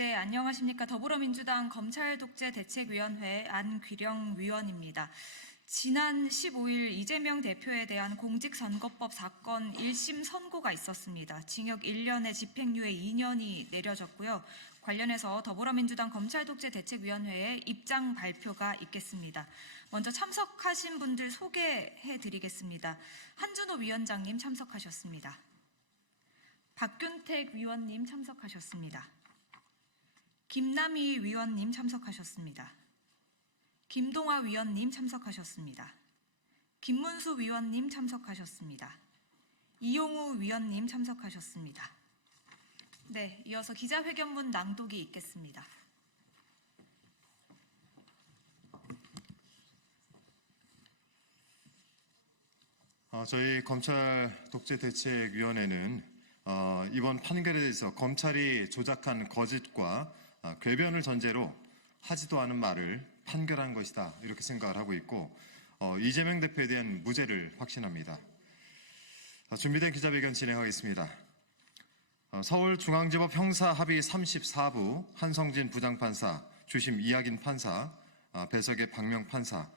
네, 안녕하십니까. 더불어민주당 검찰독재대책위원회 안귀령 위원입니다. 지난 15일 이재명 대표에 대한 공직선거법 사건 1심 선고가 있었습니다. 징역 1년에 집행유예 2년이 내려졌고요. 관련해서 더불어민주당 검찰독재대책위원회의 입장 발표가 있겠습니다. 먼저 참석하신 분들 소개해드리겠습니다. 한준호 위원장님 참석하셨습니다. 박균택 위원님 참석하셨습니다. 김남희 위원님 참석하셨습니다. 김동아 위원님 참석하셨습니다. 김문수 위원님 참석하셨습니다. 이용우 위원님 참석하셨습니다. 네, 이어서 기자회견문 낭독이 있겠습니다. 저희 검찰독재대책위원회는 이번 판결에 대해서 검찰이 조작한 거짓과 궤변을 전제로 하지도 않은 말을 판결한 것이다, 이렇게 생각을 하고 있고, 이재명 대표에 대한 무죄를 확신합니다. 준비된 기자회견 진행하겠습니다. 서울중앙지법 형사합의 34부 한성진 부장판사, 주심 이학인 판사, 배석의 박명 판사.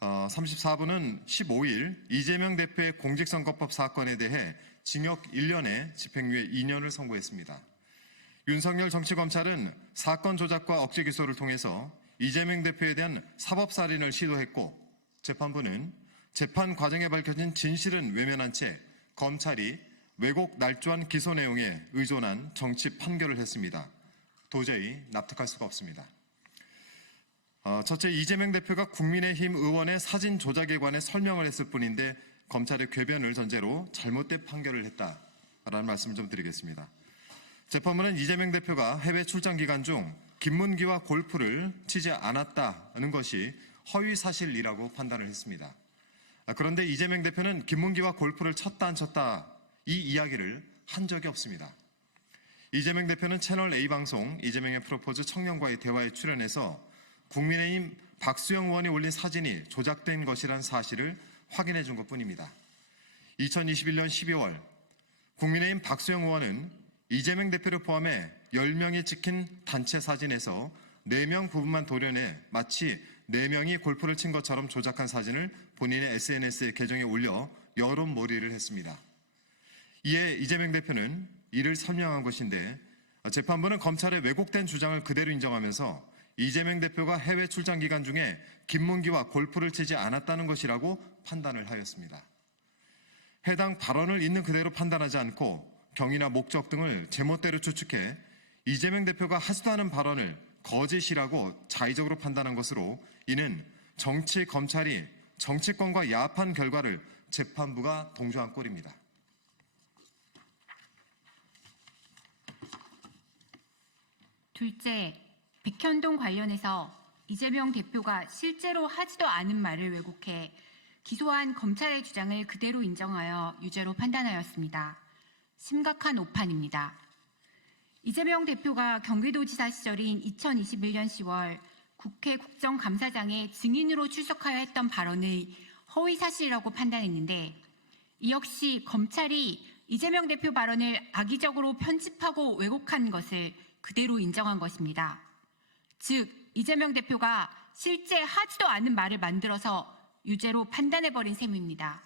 34부는 15일 이재명 대표의 공직선거법 사건에 대해 징역 1년에 집행유예 2년을 선고했습니다. 윤석열 정치검찰은 사건 조작과 억지 기소를 통해서 이재명 대표에 대한 사법살인을 시도했고, 재판부는 재판 과정에 밝혀진 진실은 외면한 채 검찰이 왜곡 날조한 기소 내용에 의존한 정치 판결을 했습니다. 도저히 납득할 수가 없습니다. 첫째, 이재명 대표가 국민의힘 의원의 사진 조작에 관해 설명을 했을 뿐인데 검찰의 궤변을 전제로 잘못된 판결을 했다라는 말씀을 좀 드리겠습니다. 재판부는 이재명 대표가 해외 출장 기간 중 김문기와 골프를 치지 않았다는 것이 허위 사실이라고 판단을 했습니다. 그런데 이재명 대표는 김문기와 골프를 쳤다 안 쳤다 이 이야기를 한 적이 없습니다. 이재명 대표는 채널 A방송 이재명의 프로포즈 청년과의 대화에 출연해서 국민의힘 박수영 의원이 올린 사진이 조작된 것이라는 사실을 확인해 준 것뿐입니다. 2021년 12월 국민의힘 박수영 의원은 이재명 대표를 포함해 10명이 찍힌 단체 사진에서 4명 부분만 도려내 마치 4명이 골프를 친 것처럼 조작한 사진을 본인의 SNS 계정에 올려 여론몰이를 했습니다. 이에 이재명 대표는 이를 설명한 것인데, 재판부는 검찰의 왜곡된 주장을 그대로 인정하면서 이재명 대표가 해외 출장 기간 중에 김문기와 골프를 치지 않았다는 것이라고 판단을 하였습니다. 해당 발언을 있는 그대로 판단하지 않고 경위나 목적 등을 제멋대로 추측해 이재명 대표가 하지도 않은 발언을 거짓이라고 자의적으로 판단한 것으로, 이는 정치 검찰이 정치권과 야합한 결과를 재판부가 동조한 꼴입니다. 둘째, 백현동 관련해서 이재명 대표가 실제로 하지도 않은 말을 왜곡해 기소한 검찰의 주장을 그대로 인정하여 유죄로 판단하였습니다. 심각한 오판입니다. 이재명 대표가 경기도지사 시절인 2021년 10월 국회 국정감사장에 증인으로 출석하여 했던 발언을 허위사실이라고 판단했는데, 이 역시 검찰이 이재명 대표 발언을 악의적으로 편집하고 왜곡한 것을 그대로 인정한 것입니다. 즉, 이재명 대표가 실제 하지도 않은 말을 만들어서 유죄로 판단해버린 셈입니다.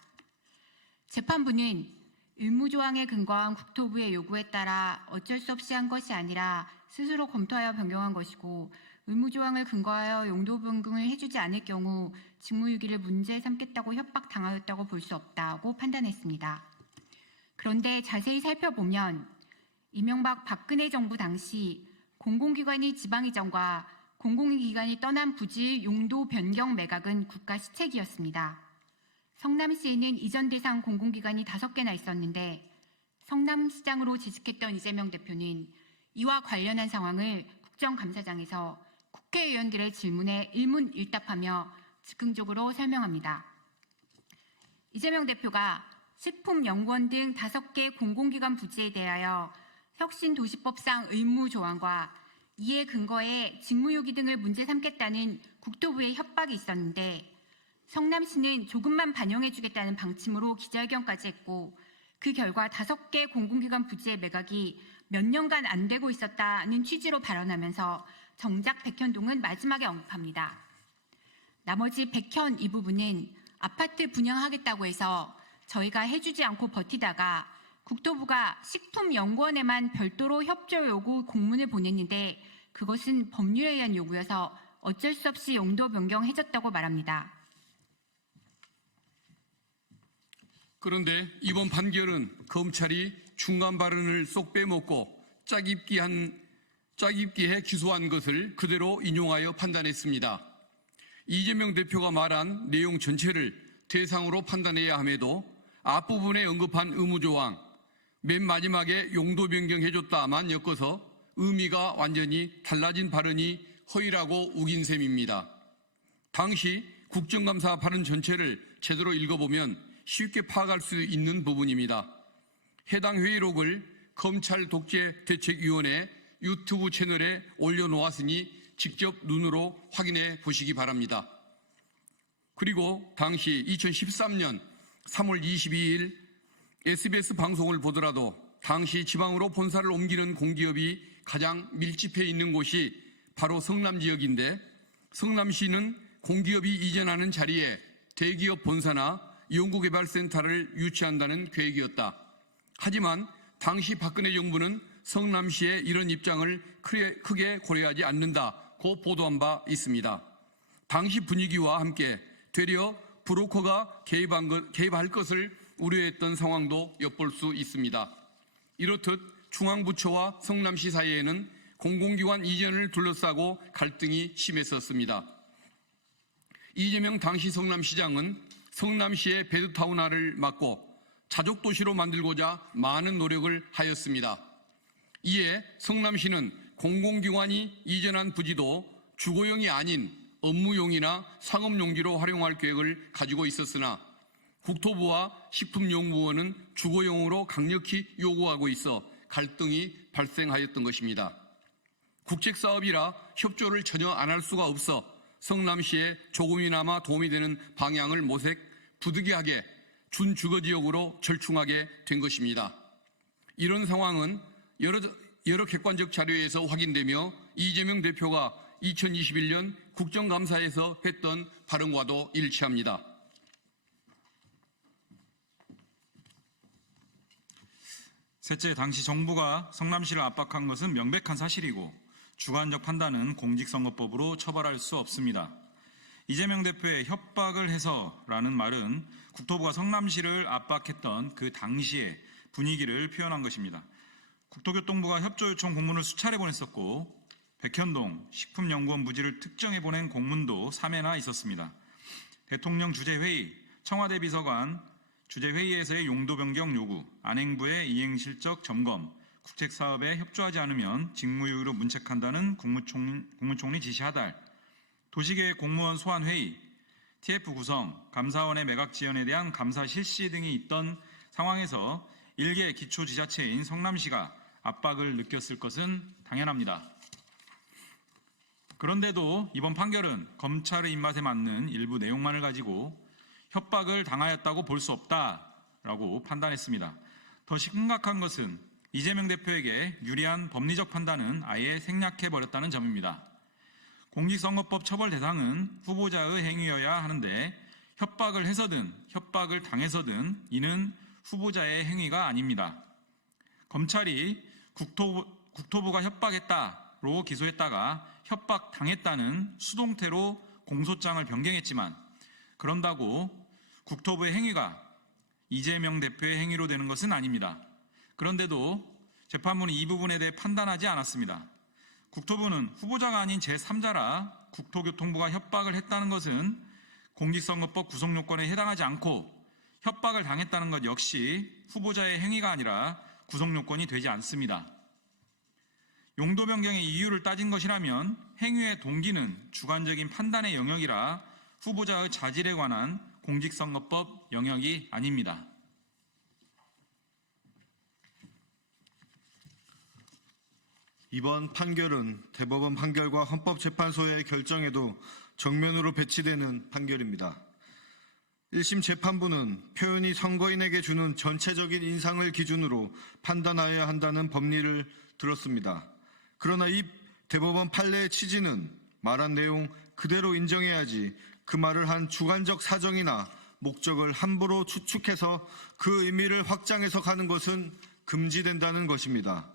재판부는 의무조항에 근거한 국토부의 요구에 따라 어쩔 수 없이 한 것이 아니라 스스로 검토하여 변경한 것이고, 의무조항을 근거하여 용도 변경을 해주지 않을 경우 직무유기를 문제 삼겠다고 협박당하였다고 볼 수 없다고 판단했습니다. 그런데 자세히 살펴보면 이명박 박근혜 정부 당시 공공기관이 지방이전과 공공기관이 떠난 부지 용도 변경 매각은 국가 시책이었습니다. 성남시에는 이전 대상 공공기관이 5개나 있었는데 성남시장으로 재직했던 이재명 대표는 이와 관련한 상황을 국정감사장에서 국회의원들의 질문에 일문일답하며 즉흥적으로 설명합니다. 이재명 대표가 식품연구원 등 5개 공공기관 부지에 대하여 혁신도시법상 의무조항과 이에 근거해 직무유기 등을 문제 삼겠다는 국토부의 협박이 있었는데, 성남시는 조금만 반영해주겠다는 방침으로 기자회견까지 했고, 그 결과 5개 공공기관 부지의 매각이 몇 년간 안 되고 있었다는 취지로 발언하면서 정작 백현동은 마지막에 언급합니다. 나머지 백현 이 부분은 아파트 분양하겠다고 해서 저희가 해주지 않고 버티다가 국토부가 식품연구원에만 별도로 협조 요구 공문을 보냈는데 그것은 법률에 의한 요구여서 어쩔 수 없이 용도 변경해줬다고 말합니다. 그런데 이번 판결은 검찰이 중간 발언을 쏙 빼먹고 짜깁기해 기소한 것을 그대로 인용하여 판단했습니다. 이재명 대표가 말한 내용 전체를 대상으로 판단해야 함에도 앞부분에 언급한 의무조항, 맨 마지막에 용도 변경해줬다만 엮어서 의미가 완전히 달라진 발언이 허위라고 우긴 셈입니다. 당시 국정감사 발언 전체를 제대로 읽어보면 쉽게 파악할 수 있는 부분입니다. 해당 회의록을 검찰 독재대책위원회 유튜브 채널에 올려놓았으니 직접 눈으로 확인해 보시기 바랍니다. 그리고 당시 2013년 3월 22일 SBS 방송을 보더라도 당시 지방으로 본사를 옮기는 공기업이 가장 밀집해 있는 곳이 바로 성남 지역인데 성남시는 공기업이 이전하는 자리에 대기업 본사나 연구개발센터를 유치한다는 계획이었다. 하지만 당시 박근혜 정부는 성남시의 이런 입장을 크게 고려하지 않는다고 보도한 바 있습니다. 당시 분위기와 함께 되려 브로커가 개입할 것을 우려했던 상황도 엿볼 수 있습니다. 이렇듯 중앙부처와 성남시 사이에는 공공기관 이전을 둘러싸고 갈등이 심했었습니다. 이재명 당시 성남시장은 성남시의 베드타운화를 막고 자족도시로 만들고자 많은 노력을 하였습니다. 이에 성남시는 공공기관이 이전한 부지도 주거용이 아닌 업무용이나 상업용지로 활용할 계획을 가지고 있었으나 국토부와 식품연구원은 주거용으로 강력히 요구하고 있어 갈등이 발생하였던 것입니다. 국책사업이라 협조를 전혀 안 할 수가 없어 성남시에 조금이나마 도움이 되는 방향을 모색 부득이하게 준주거지역으로 절충하게 된 것입니다. 이런 상황은 여러 객관적 자료에서 확인되며 이재명 대표가 2021년 국정감사에서 했던 발언과도 일치합니다. 셋째, 당시 정부가 성남시를 압박한 것은 명백한 사실이고 주관적 판단은 공직선거법으로 처벌할 수 없습니다. 이재명 대표의 협박을 해서라는 말은 국토부가 성남시를 압박했던 그 당시의 분위기를 표현한 것입니다. 국토교통부가 협조 요청 공문을 수차례 보냈었고 백현동 식품연구원 부지를 특정해 보낸 공문도 3회나 있었습니다. 대통령 주재회의, 청와대 비서관 주재회의에서의 용도 변경 요구, 안행부의 이행실적 점검, 국책사업에 협조하지 않으면 직무유기로 문책한다는 국무총리 지시 하달, 도시계획 공무원 소환 회의, TF 구성, 감사원의 매각 지연에 대한 감사 실시 등이 있던 상황에서 일개 기초지자체인 성남시가 압박을 느꼈을 것은 당연합니다. 그런데도 이번 판결은 검찰의 입맛에 맞는 일부 내용만을 가지고 협박을 당하였다고 볼 수 없다라고 판단했습니다. 더 심각한 것은 이재명 대표에게 유리한 법리적 판단은 아예 생략해버렸다는 점입니다. 공직선거법 처벌 대상은 후보자의 행위여야 하는데 협박을 해서든 협박을 당해서든 이는 후보자의 행위가 아닙니다. 검찰이 국토부가 협박했다로 기소했다가 협박당했다는 수동태로 공소장을 변경했지만 그런다고 국토부의 행위가 이재명 대표의 행위로 되는 것은 아닙니다. 그런데도 재판부는 이 부분에 대해 판단하지 않았습니다. 국토부는 후보자가 아닌 제3자라 국토교통부가 협박을 했다는 것은 공직선거법 구성요건에 해당하지 않고 협박을 당했다는 것 역시 후보자의 행위가 아니라 구성요건이 되지 않습니다. 용도 변경의 이유를 따진 것이라면 행위의 동기는 주관적인 판단의 영역이라 후보자의 자질에 관한 공직선거법 영역이 아닙니다. 이번 판결은 대법원 판결과 헌법재판소의 결정에도 정면으로 배치되는 판결입니다. 1심 재판부는 표현이 선거인에게 주는 전체적인 인상을 기준으로 판단하여야 한다는 법리를 들었습니다. 그러나 이 대법원 판례의 취지는 말한 내용 그대로 인정해야지 그 말을 한 주관적 사정이나 목적을 함부로 추측해서 그 의미를 확장해서 가는 것은 금지된다는 것입니다.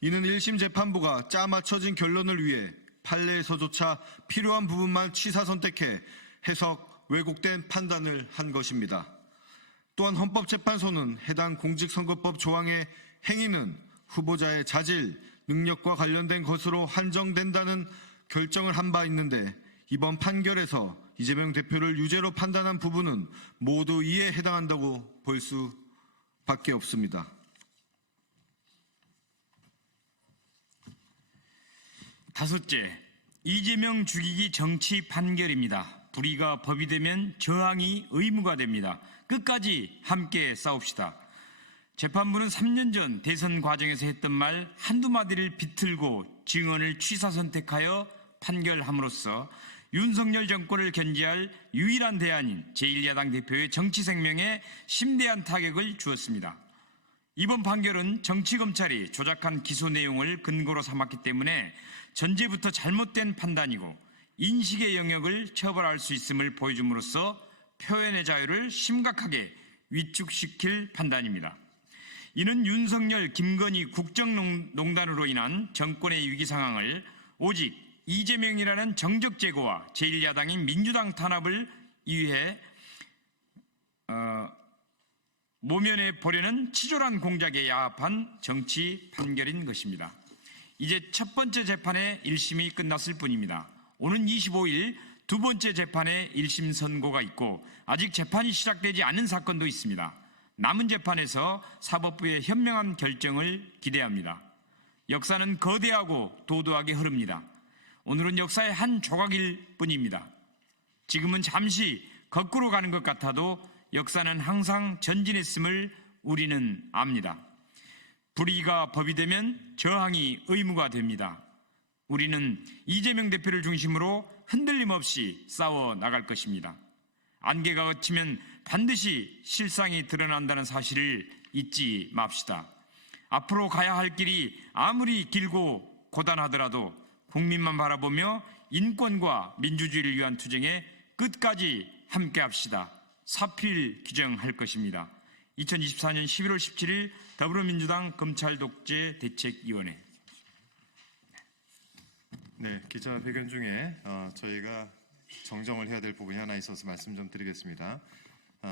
이는 1심 재판부가 짜맞춰진 결론을 위해 판례에서조차 필요한 부분만 취사 선택해 해석, 왜곡된 판단을 한 것입니다. 또한 헌법재판소는 해당 공직선거법 조항의 행위는 후보자의 자질, 능력과 관련된 것으로 한정된다는 결정을 한 바 있는데 이번 판결에서 이재명 대표를 유죄로 판단한 부분은 모두 이에 해당한다고 볼 수밖에 없습니다. 다섯째, 이재명 죽이기 정치 판결입니다. 불의가 법이 되면 저항이 의무가 됩니다. 끝까지 함께 싸웁시다. 재판부는 3년 전 대선 과정에서 했던 말 한두 마디를 비틀고 증언을 취사 선택하여 판결함으로써 윤석열 정권을 견제할 유일한 대안인 제1야당 대표의 정치 생명에 심대한 타격을 주었습니다. 이번 판결은 정치검찰이 조작한 기소 내용을 근거로 삼았기 때문에 전제부터 잘못된 판단이고 인식의 영역을 처벌할 수 있음을 보여줌으로써 표현의 자유를 심각하게 위축시킬 판단입니다. 이는 윤석열, 김건희 국정농단으로 인한 정권의 위기 상황을 오직 이재명이라는 정적 제거와 제1야당인 민주당 탄압을 위해 모면해 보려는 치졸한 공작에 야합한 정치 판결인 것입니다. 이제 첫 번째 재판의 1심이 끝났을 뿐입니다. 오는 25일 두 번째 재판의 1심 선고가 있고 아직 재판이 시작되지 않은 사건도 있습니다. 남은 재판에서 사법부의 현명한 결정을 기대합니다. 역사는 거대하고 도도하게 흐릅니다. 오늘은 역사의 한 조각일 뿐입니다. 지금은 잠시 거꾸로 가는 것 같아도 역사는 항상 전진했음을 우리는 압니다. 불의가 법이 되면 저항이 의무가 됩니다. 우리는 이재명 대표를 중심으로 흔들림 없이 싸워 나갈 것입니다. 안개가 걷히면 반드시 실상이 드러난다는 사실을 잊지 맙시다. 앞으로 가야 할 길이 아무리 길고 고단하더라도 국민만 바라보며 인권과 민주주의를 위한 투쟁에 끝까지 함께합시다. 사필 규정할 것입니다. 2024년 11월 17일 더불어민주당 검찰독재 대책위원회. 네, 기자회견 중에 저희가 정정을 해야 될 부분이 하나 있어서 말씀 좀 드리겠습니다.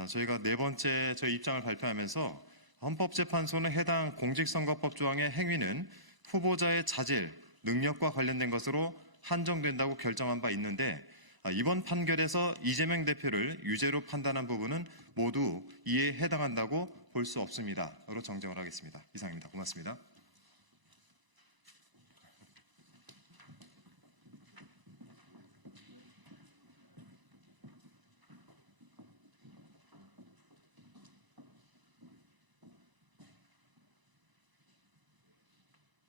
저희가 네 번째 저희 입장을 발표하면서 헌법재판소는 해당 공직선거법 조항의 행위는 후보자의 자질, 능력과 관련된 것으로 한정된다고 결정한 바 있는데 이번 판결에서 이재명 대표를 유죄로 판단한 부분은 모두 이에 해당한다고 볼 수 없습니다.로 정정을 하겠습니다. 이상입니다. 고맙습니다.